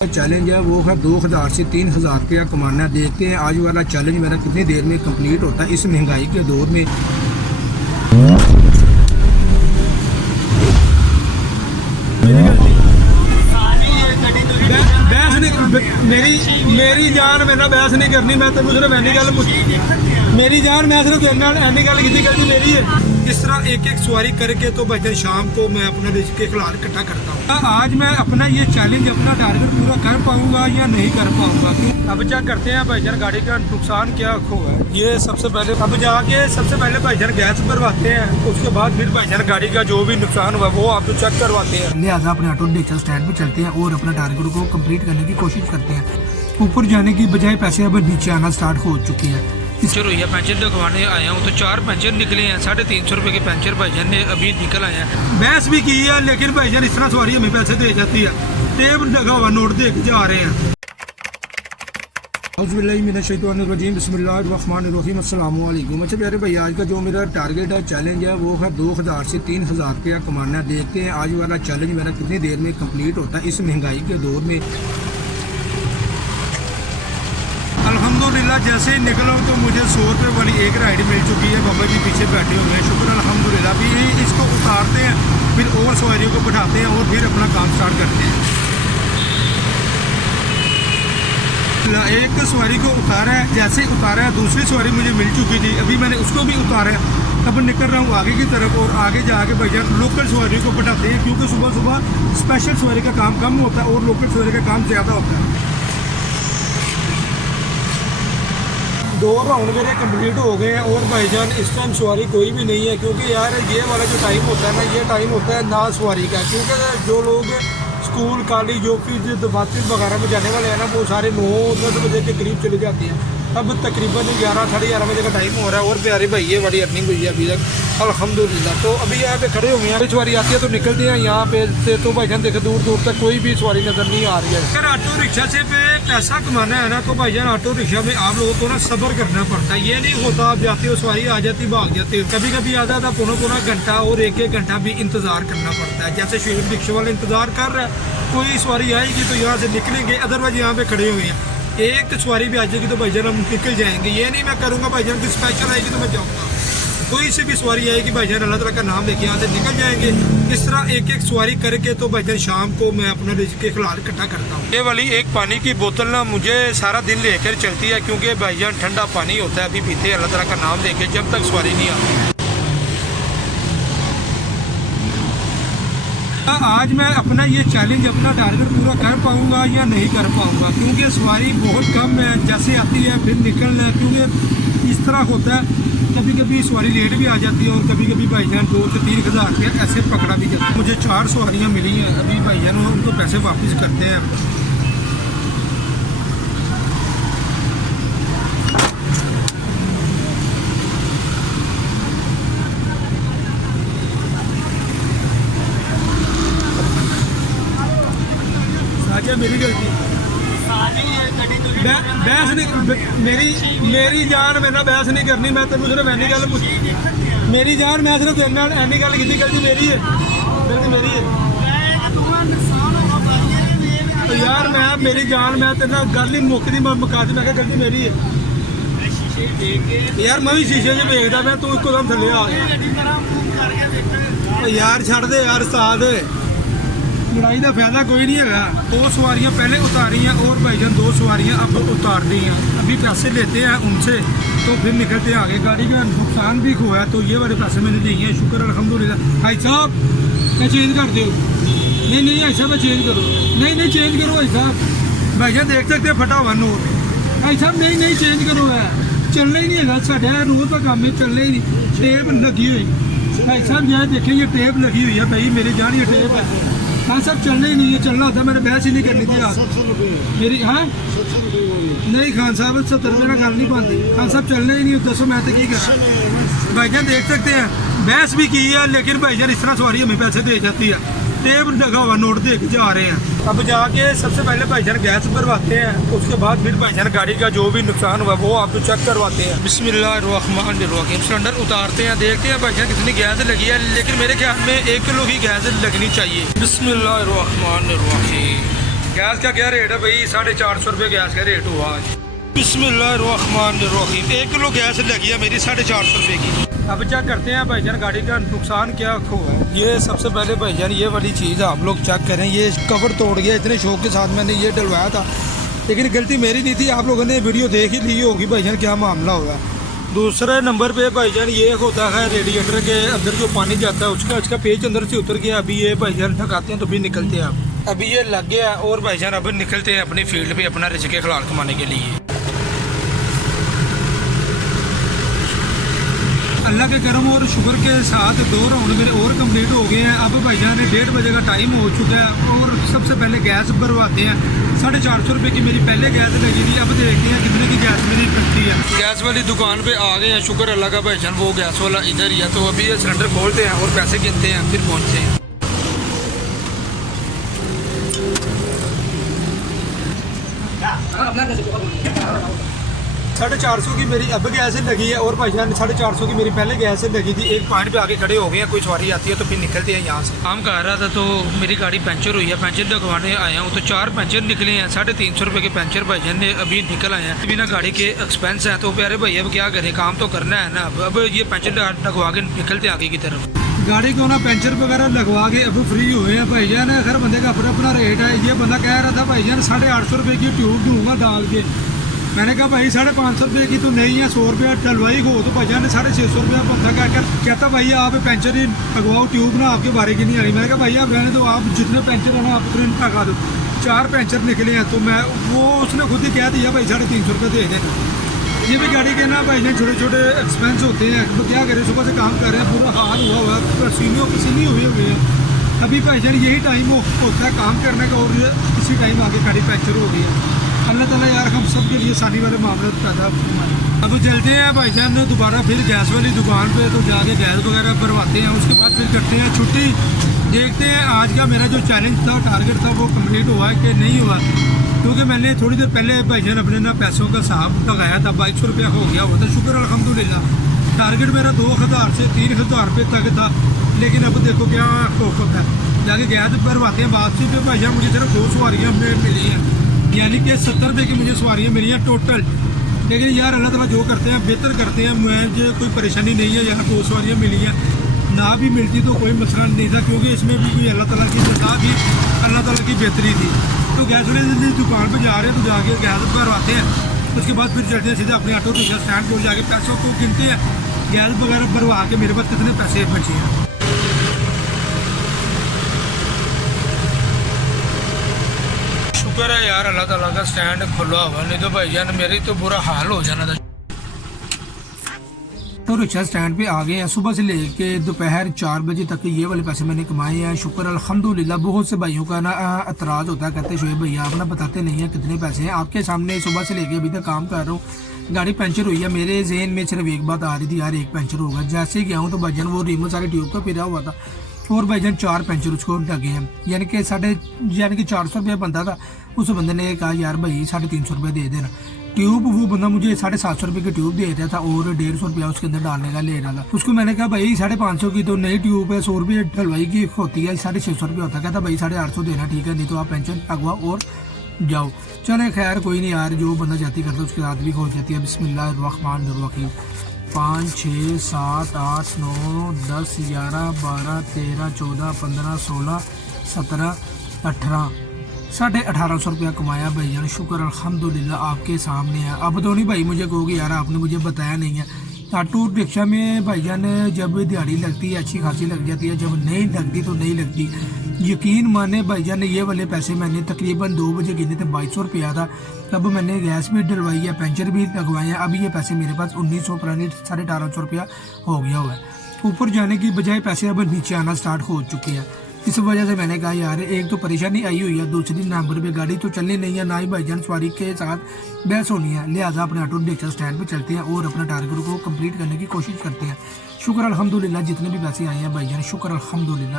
Challenge है वो है 2000 से 3000 रुपया कमाना है। देखते हैं आज वाला चैलेंज मेरा कितनी देर में कंप्लीट होता है इस महंगाई के दौर में। बहस नहीं मेरी जान मेरे बहस नहीं करनी। मैं तेन सिर्फ एनी गल पूछी मेरी जान मैं सिर्फ तेरे नाल एनी गल की गलती मेरी है। इस तरह एक एक सवारी करके तो भाई शाम को मैं अपने रिस्क के खिलाफ इकट्ठा करता हूँ। आज मैं अपना ये चैलेंज अपना टारगेट पूरा कर पाऊंगा या नहीं कर पाऊंगा। अब क्या करते हैं भाईजान, गाड़ी का नुकसान क्या हुआ है ये सबसे पहले अब जाके सबसे पहले भाईजान गैस भरवाते हैं, उसके बाद फिर भाईजान गाड़ी का जो भी नुकसान हुआ वो आप चेक करवाते हैं। लिहाजा अपने ऑटो रिक्शा स्टैंड पे चलते हैं और अपना टारगेट को कंप्लीट करने की कोशिश करते हैं। ऊपर जाने की बजाय पैसे अब नीचे आना स्टार्ट हो चुके हैं। रोहिया पेंशन लगवाने आया हूँ तो 4 पेंशन निकले हैं। 350 रुपए के पेंशन भाईजान ने अभी निकल आए हैं। बहस भी की है लेकिन भाईजान इस तरह सवारी हमें पैसे दे जाती है। टेप लगा हुआ नोट दे के जा रहे हैं। बिस्मिल्लाहिर्रहमानिर्रहीम अस्सलाम वालेकुम। अच्छा प्यारे भाई, आज का जो मेरा टारगेट है चैलेंज है वो है 2000 से 3000 रुपया कमाना है। देखते हैं आज वाला चैलेंज मेरा कितनी देर में कंप्लीट होता है इस महंगाई के दौर में। अल्हम्दुलिल्लाह जैसे ही निकला तो मुझे 100 रुपये वाली एक राइड मिल चुकी है। बाबा जी पीछे बैठे हुए हैं, शुक्र अल्हम्दुलिल्लाह। भी इसको उतारते हैं फिर और सवारियों को बैठाते हैं और फिर अपना काम स्टार्ट करते हैं। एक सवारी को उतारा है, जैसे उतारा है दूसरी सवारी मुझे मिल चुकी थी, अभी मैंने उसको भी उतारा है। अब निकल रहा हूँ आगे की तरफ और आगे जाके भैया लोकल सवारियों को बैठाते हैं क्योंकि सुबह सुबह स्पेशल सवारी का काम कम होता है और लोकल सवारी का काम ज़्यादा होता है। 2 राउंड मेरे कंप्लीट हो गए हैं और भाईजान इस टाइम सवारी कोई भी नहीं है क्योंकि यार ये वाला जो टाइम होता है ना, ये टाइम होता है ना सवारी का। क्योंकि जो लोग स्कूल कॉलेज ऑफिस दफातर वगैरह में जाने वाले हैं ना, वो सारे 9-10 बजे के करीब चले जाते हैं। अब तकरीबन 11-11:30 बजे का टाइम हो रहा है और प्यारे भाई ये बड़ी अर्निंग हुई है अभी तक अल्हम्दुलिल्लाह। तो अभी यहाँ पे खड़े हुए हैं, सवारी आती है तो निकलते हैं यहाँ पे से। तो भाईजान देखे दूर दूर तक कोई भी सवारी नज़र नहीं आ रही है। अगर ऑटो रिक्शा से पे पैसा कमाना है ना तो भाईजान ऑटो रिक्शा में आप लोगों को ना सब्र करना पड़ता है। ये नहीं होता आप जाते हो सवारी आ जाती भाग जाते हो। कभी कभी आधा पौना घंटा और एक घंटा भी इंतज़ार करना पड़ता है। जैसे शेयर रिक्शा वाला इंतज़ार कर रहा है, कोई सवारी आएगी तो यहाँ से निकलेंगे, अदरवाइज यहाँ पे खड़े हुए हैं। एक सवारी भी आ जाएगी तो भाईजान हम निकल जाएंगे। ये नहीं मैं करूँगा भाईजान की स्पेशल आएगी तो मैं जाऊँगा। कोई सी भी सवारी आएगी भाईजान अल्लाह ताला का नाम लेके यहाँ से निकल जाएंगे। इस तरह एक एक सवारी करके तो भाईजान शाम को मैं अपने रिस्क के खिलाफ इकट्ठा करता हूँ। ये वाली एक पानी की बोतल ना मुझे सारा दिन लेकर चलती है क्योंकि भाईजान ठंडा पानी होता है। अभी पीते अल्लाह ताला का नाम लेके जब तक सवारी नहीं आती। आज मैं अपना ये चैलेंज अपना टारगेट पूरा कर पाऊंगा या नहीं कर पाऊंगा क्योंकि सवारी बहुत कम है। जैसे आती है फिर निकलना है क्योंकि इस तरह होता है। कभी कभी सवारी लेट भी आ जाती है और कभी कभी भाईजान 2 से 3 हज़ार रुपया ऐसे पकड़ा भी जाता है। मुझे 4 सवारियाँ मिली हैं, अभी भाईजान उनको पैसे वापस करते हैं। मेरी गलती बहस नहीं मेरी जान मेरे ना बहस नहीं करनी। मैं तेन सिर्फ एनी गल पूछी मेरी जान मैं सिर्फ तेरे नाल एनी गल की गलती मेरी है। तो यार मैं मेरी जान मैं तेरे नाल गल ही मुकदी मुका दी। मैं क्या गलती मेरी है यार, मैं भी शीशे च वेखदा मैं तू इको दम थल्ले आ गया। यार छड़ दे यार साथ लड़ाई का फायदा कोई नहीं है। 2 सवारियाँ पहले उतारी हैं और भाईजान 2 सवारियाँ अब उतार दी हैं। अभी पैसे लेते हैं उनसे तो फिर निकलते हैं आगे। गाड़ी का नुकसान भी हुआ है तो ये वाले पैसे मैंने दिए हैं, शुक्र अल्हम्दुलिल्लाह। भाई साहब मैं चेंज कर दो। नहीं ऐसा मैं चेंज करो। नहीं चेंज करो भाई साहब। भाईजान देख सकते हैं फटा हुआ नोट। भाई साहब नहीं चेंज करो है, चलना ही नहीं है। साढ़े रोज का काम है, चलना ही नहीं। टेप लगी हुई भाई साहब, यह देखें ये टेप लगी हुई है। भाई मेरी जान ये टेप है। हाँ साहब चलना ही नहीं है, चलना होता मैंने बहस ही नहीं करनी थी आज मेरी। हाँ नहीं खान साहब 70 रुपये ना गल नहीं पाती। खान साहब चलना ही नहीं, दसो मैं तो की करा। भाईजान देख सकते हैं बहस भी की है लेकिन भाईजान इस तरह सवारी हमें पैसे दे जाती है। टेप लगा हुआ नोट दे के जा रहे हैं। अब जाके सबसे पहले भाईजान गैस भरवाते हैं, उसके बाद फिर भाईजान गाड़ी का जो भी नुकसान हुआ वो आपको चेक करवाते हैं। बिस्मिल्लाहिर्रहमानिर्रहीम सिलेंडर उतारते हैं, देखते हैं भाईजान कितनी गैस लगी है। लेकिन मेरे ख्याल में 1 किलो की गैस लगनी चाहिए। बिस्मिल्लाहिर्रहमानिर्रहीम गैस का क्या रेट है भाई? 450 रुपये गैस का रेट हुआ आज। बिस्मिल्लाहिर्रहमानिर्रहीम। 1 किलो गैस लगी है मेरी 450 रुपये की। अब चेक करते हैं भाईजान गाड़ी का नुकसान क्या हुआ है। ये सबसे पहले भाईजान ये वाली चीज़ आप लोग चेक करें, ये कवर तोड़ गया। इतने शौक के साथ मैंने ये डलवाया था, लेकिन गलती मेरी नहीं थी। आप लोगों ने वीडियो देख ही ली होगी भाईजान क्या मामला होगा। दूसरे नंबर पे भाईजान ये होता है रेडिएटर के अंदर जो पानी जाता है उसका पेज अंदर से उतर गया। अभी ये भाईजान ढकाते हैं तो भी निकलते हैं। अभी ये लग गया और भाईजान अब निकलते हैं अपनी फील्ड पे अपना रिज़्क़ हलाल कमाने के लिए। अल्लाह के करम और शुक्र के साथ 2 राउंड मेरे और कंप्लीट हो गए हैं। अब भाईजान 1:30 बजे का टाइम हो चुका है और सबसे पहले गैस भरवाते हैं। 450 रुपये की मेरी पहले गैस लगी थी। अब देखते हैं कितने की गैस मेरी बिकती है। गैस वाली दुकान पे आ गए हैं, शुक्र अल्लाह का भाईजान वो गैस वाला इधर ही है। तो अभी ये सिलेंडर खोलते हैं और पैसे गिनते हैं, फिर पहुँचते हैं। 450 की मेरी अब गैस लगी है और भाईजान 450 की मेरी पहले गैस लगी थी। एक पॉइंट पे आके खड़े हो गए हैं, कोई सवारी आती है तो फिर निकलते हैं यहाँ से। काम कर रहा था तो मेरी गाड़ी पंचर हुई है, पंचर लगवाने आया हूँ तो 4 पंचर निकले हैं। 350 रुपये के पंचर भाईजान ने अभी निकल आए हैं। बिना गाड़ी के एक्सपेंस हैं तो प्यारे भैया अब क्या करें, काम तो करना है ना। अब ये पंचर लगवा के निकलते आगे की तरफ। गाड़ी को ना पंचर वगैरह लगवा के अब फ्री हुए हैं भाईजान। हर बंदे का अपना अपना रेट है। ये बंदा कह रहा था भाईजान 850 रुपये की ट्यूब दूंगा डाल के। मैंने कहा भाई 550 रुपये की तो नहीं है, 100 रुपये डलवाई हो। तो भाईजान ने 650 रुपये बंदा कहता भाई आप पंचर ही लगवाओ, ट्यूब ना आपके बारे की नहीं आ रही। मैंने कहा भाई आप रहने दो, आप जितने पंचर है ना आप उतने लगा दो। 4 पंचर निकले हैं तो मैं वो उसने खुद ही कह दिया भाई 350 रुपये दे देना। ये भी गाड़ी के ना भाईजान छोटे छोटे एक्सपेंस होते हैं। तो क्या करें, सुबह से काम कर रहे हैं, पूरा हाल हुआ हुआ है, पसीने हुए हैं। अभी भाईजान यही टाइम होता है काम करने का और इसी टाइम आगे गाड़ी पंचर हो गई है। अल्लाह ताला यार हम सब के लिए आसानी वाले मामले पैदा फरमाए। अब चलते हैं भाईजान दोबारा फिर गैस वाली दुकान पे, तो जाके गैस वगैरह भरवाते हैं। उसके बाद फिर करते हैं छुट्टी। देखते हैं आज का मेरा जो चैलेंज था, टारगेट था, वो कंप्लीट हुआ है कि नहीं हुआ। क्योंकि मैंने थोड़ी देर पहले भाईजान अपने ना पैसों का हिसाब लगाया था, 2200 रुपया हो गया हुआ था। शुक्र अल्हम्दुलिल्लाह। टारगेट मेरा 2000 से 3000 रुपये तक था, लेकिन अब देखो क्या होता है। जाके गैस भरवाते हैं। वापसी पे भाईजान मुझे सिर्फ 2 सवारियाँ मिली हैं, यानी कि 70 रुपये की मुझे सवारियाँ मिली हैं टोटल। लेकिन यार अल्लाह ताला जो करते हैं बेहतर करते हैं। मुझे कोई परेशानी नहीं है, यहाँ 2 सवारियाँ मिली हैं। ना भी मिलती तो कोई मसला नहीं था, क्योंकि इसमें भी कोई अल्लाह ताला की सजा भी अल्लाह ताला की बेहतरी थी। तो गैस वाली दुकान पर जा रहे हैं तो जाके गैस भरवाते हैं। उसके बाद फिर चलते हैं सीधे अपने ऑटो रिक्शा स्टैंड पर जाके पैसों को गिनते हैं। गैस वगैरह भरवा के मेरे पास कितने पैसे बचे हैं। शुक्र है यार अल्लाह ताला का स्टैंड खुला हुआ, नहीं तो भाईजान मेरी तो बुरा हाल हो जाना था। तो रिक्शा स्टैंड पे आ गए हैं। सुबह से लेके दोपहर 4 बजे तक ये वाले पैसे मैंने कमाए हैं। शुक्र अल्हम्दुलिल्लाह। बहुत से भाइयों का ना एतराज़ होता है, कहते शोएब भैया आप ना बताते नहीं हैं कितने पैसे हैं। आपके सामने सुबह से लेके अभी तक काम कर रहा हूँ। गाड़ी पंचर हुई है, मेरे जहन में सिर्फ एक बात आ रही थी, यार एक पंचर होगा। जैसे ही गया हूँ तो भाईजान वो रिमो सारे ट्यूब का फिरा हुआ था और भाईजान 4 पंचर उसको लगे हैं। यानी कि 400 रुपया बनता था। उस बंदे ने कहा यार भाई 350 रुपये दे देना। ट्यूब वो बंदा मुझे 750 रुपये की ट्यूब दे रहा था और 150 रुपया उसके अंदर डालने का ले रहा था। उसको मैंने कहा भाई 550 की तो नई ट्यूब है, 100 रुपये डलवाई की होती है, 650 रुपये होता है। कहता भाई 850 देना, ठीक है, नहीं तो आप पेंशन लगवा और जाओ। चले खैर कोई नहीं यार, जो बंदा जाती करता है उसकी रात भी हो जाती है। बिस्मिल्लाहिर्रहमानिर्रहीम। 5 6 7 8 9 10 11 12 13 14 15 16 17 18 1850 रुपया कमाया भाईजान। शुक्र अल्हम्दुलिल्लाह आपके सामने है। अब तो नहीं भाई मुझे कहोगे यार आपने मुझे बताया नहीं है। ऑटो रिक्शा में भाईजान जब दिहाड़ी लगती है अच्छी खासी लग जाती है, जब नहीं लगती तो नहीं लगती। यकीन माने भाईजान ये वाले पैसे मैंने तकरीबन 2 बजे गिने थे, 2200 रुपया था। तब मैंने गैस भी डलवाई है, पेंचर भी लगवाए हैं। अभी ये पैसे मेरे पास 1900 पुरानी 1850 रुपया हो गया हुआ है। ऊपर जाने की बजाय पैसे अब नीचे आना स्टार्ट हो चुके हैं। इस वजह से मैंने कहा यार एक तो परेशानी आई हुई है, दूसरी नंबर पे गाड़ी तो चलनी नहीं है, ना ही भाईजान सवारी के साथ बहस होनी है। लिहाजा अपने ऑटो रिक्शा स्टैंड पे चलते हैं और अपना टारगेट को कंप्लीट करने की कोशिश करते हैं। शुक्र अल्हम्दुलिल्लाह जितने भी पैसे आए हैं भाईजान, शुक्र अल्हम्दुलिल्लाह।